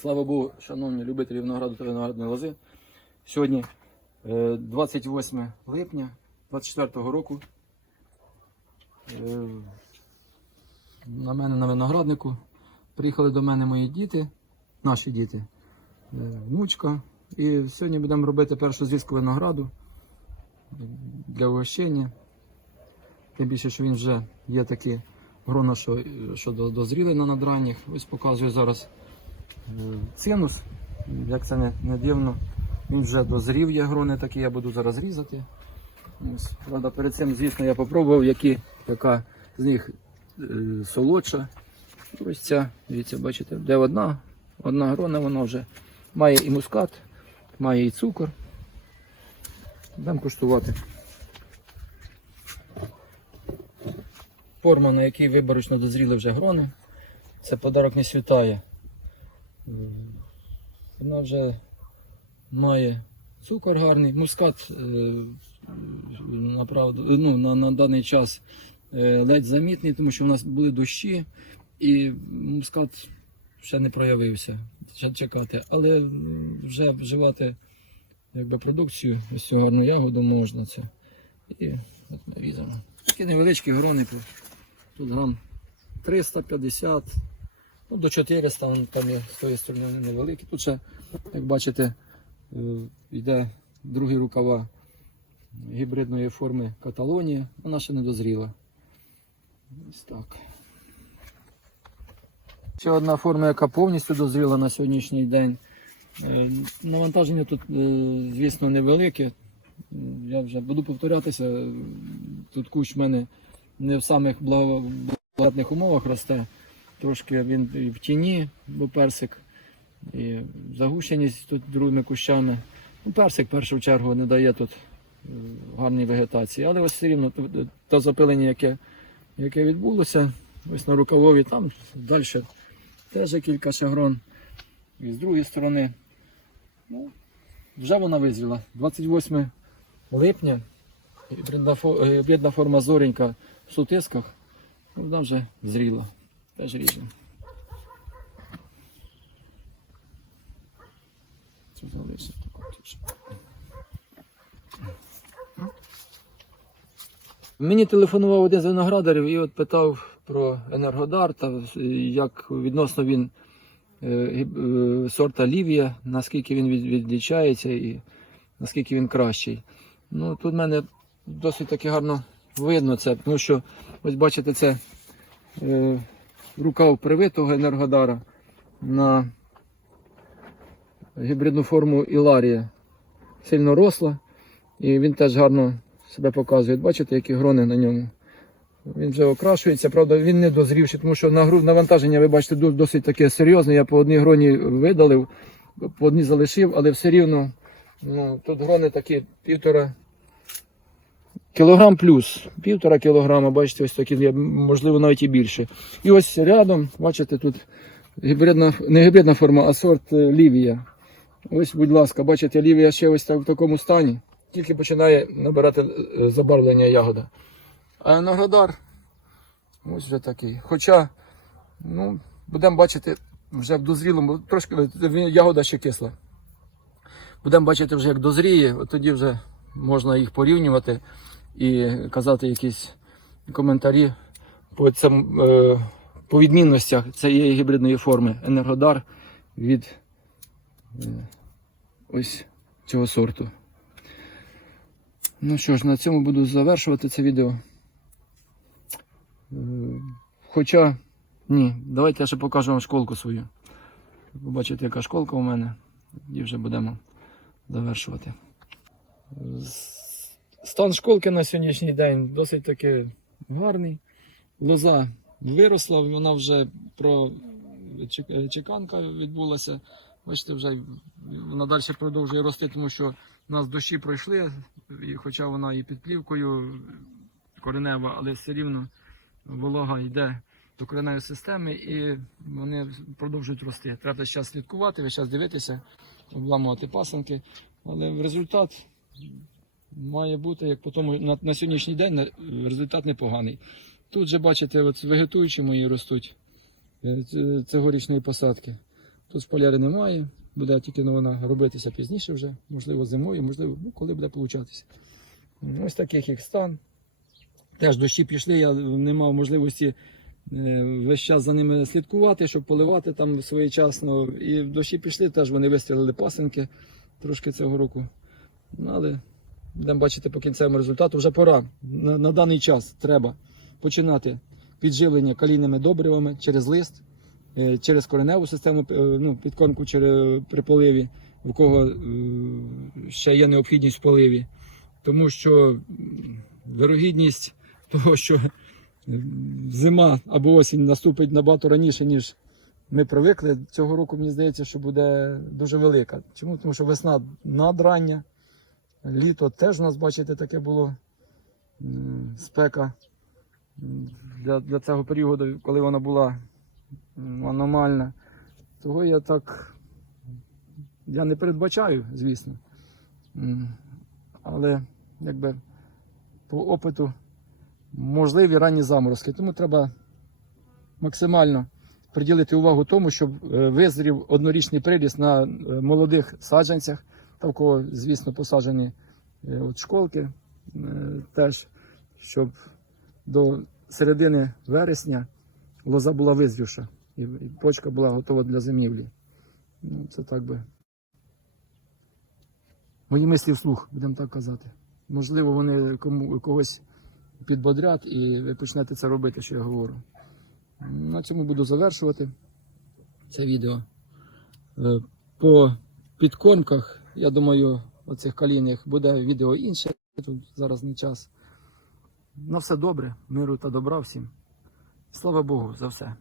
Слава Богу, шановні любителі винограду та виноградної лози. Сьогодні е, 28 липня 24 року. Е, На мене на винограднику приїхали до мене мої діти, наші діти, е, внучка. І сьогодні будемо робити першу зрізку винограду для угощення. Тим більше, що він вже є такі грона, що, що дозріли на надраннях. Ось показую зараз е, цинус. Як це не, не дивно, він вже дозрів, є грони такі, я буду зараз різати. Правда, перед цим, звісно, я попробував, які, яка з них е, солодша. Ось ця, дивіться, бачите, де одна, одна грона, вона вже має і мускат, має і цукор. Будемо куштувати. Форма, на якій виборочно дозріли вже грони. Це подарок не світає. М, Вона вже має цукор гарний, мускат е, направду, ну, на, на даний час е, ледь замітний, тому що в нас були дощі і мускат ще не проявився. Ще чекати. Але вже вживати якби, продукцію ось цю гарну ягоду можна це. І от ми різемо. Такі невеличкі грони. Тут грам 350, ну, до 400, там є з тої сторони невеликі. Тут ще, як бачите, е, йде другі рукава гібридної форми Каталонія. Вона ще не дозріла. Ось так. Ще одна форма, яка повністю дозріла на сьогоднішній день. Е, Навантаження тут, е, звісно, невелике. Я вже буду повторятися. Тут кущ в мене не в самих благо- благодатних умовах росте. Трошки він в тіні, бо персик, і загущеність тут другими кущами. Ну, персик в першу чергу не дає тут е, гарної вегетації. Але ось все рівно те запилення, яке, яке відбулося, ось на рукавові, там далі теж кілька шагрон. І з другої сторони, ну, вже вона визріла. 28 липня, гібридна форма зоренька в сутисках, ну, вона вже зріла. Теж ріжемо. Це теж. Мені телефонував один з виноградарів і от питав про Енергодар та як відносно він е, е, сорта Лівія, наскільки він від- відлічається і наскільки він кращий. Ну, тут в мене досить таки гарно видно це, тому що ось бачите, це е, рукав привитого енергодара на гібридну форму Іларія. Сильно росла, і він теж гарно себе показує. Бачите, які грони на ньому. Він вже окрашується, правда, він не дозрівший, тому що нагру- навантаження, ви бачите, досить таке серйозне. Я по одній гроні видалив, по одній залишив, але все рівно ну, тут грони такі півтора кілограм плюс. Півтора кілограма, бачите, ось такі, можливо, навіть і більше. І ось рядом, бачите, тут гібридна, не гібридна форма, а сорт е, Лівія. Ось, будь ласка, бачите, Лівія ще ось так в такому стані. Тільки починає набирати е, забарвлення ягода. А виноградар ось вже такий. Хоча, ну, будемо бачити вже в дозрілому, трошки е, ягода ще кисла. Будемо бачити вже, як дозріє, от тоді вже можна їх порівнювати і казати якісь коментарі по, цим, е, по відмінностях цієї гібридної форми Енергодар від е, ось цього сорту. Ну що ж, на цьому буду завершувати це відео. Е, Хоча, ні, давайте я ще покажу вам школку свою. Побачите, яка школка у мене. І вже будемо завершувати. Стан школки на сьогоднішній день досить таки гарний. Лоза виросла, вона вже про чеканка відбулася. Бачите, вже вона далі продовжує рости, тому що у нас дощі пройшли, і хоча вона і під плівкою коренева, але все рівно волога йде до кореневої системи і вони продовжують рости. Треба зараз слідкувати, весь час дивитися, обламувати пасанки. Але результат має бути, як по тому на, на сьогоднішній день результат непоганий. Тут же бачите, от вегетуючі мої ростуть е, цьогорічної посадки. Тут шпаляри немає, буде тільки вона робитися пізніше вже, можливо, зимою, можливо, ну, коли буде получатися. Ось таких їх стан. Теж дощі пішли, я не мав можливості е, весь час за ними слідкувати, щоб поливати там своєчасно. І дощі пішли, теж вони вистрілили пасинки трошки цього року. Ну, але будемо бачити по кінцевому результату. Вже пора. На, на даний час треба починати підживлення калійними добривами через лист, е, через кореневу систему е, ну, підкормку при поливі, в кого е, ще є необхідність в поливі. Тому що вирогідність того, що зима або осінь наступить набагато раніше, ніж ми привикли. Цього року, мені здається, що буде дуже велика. Чому? Тому що весна надрання, літо теж у нас, бачите, таке було спека для, для цього періоду, коли вона була аномальна. Того я так я не передбачаю, звісно. Але якби по опиту можливі ранні заморозки. Тому треба максимально приділити увагу тому, щоб е, визрів однорічний приріст на е, молодих саджанцях, та в кого, звісно, посаджені е, от школки, е, теж, щоб до середини вересня лоза була визрівша і почка була готова для зимівлі. Ну, це так би. Мої мислі вслух, будемо так казати. Можливо, вони кому когось підбодрять і ви почнете це робити, що я говорю. На цьому буду завершувати це відео. Е, По підкормках, я думаю, оцих калійних буде відео інше. Тут зараз не час. На все добре, миру та добра всім. Слава Богу за все.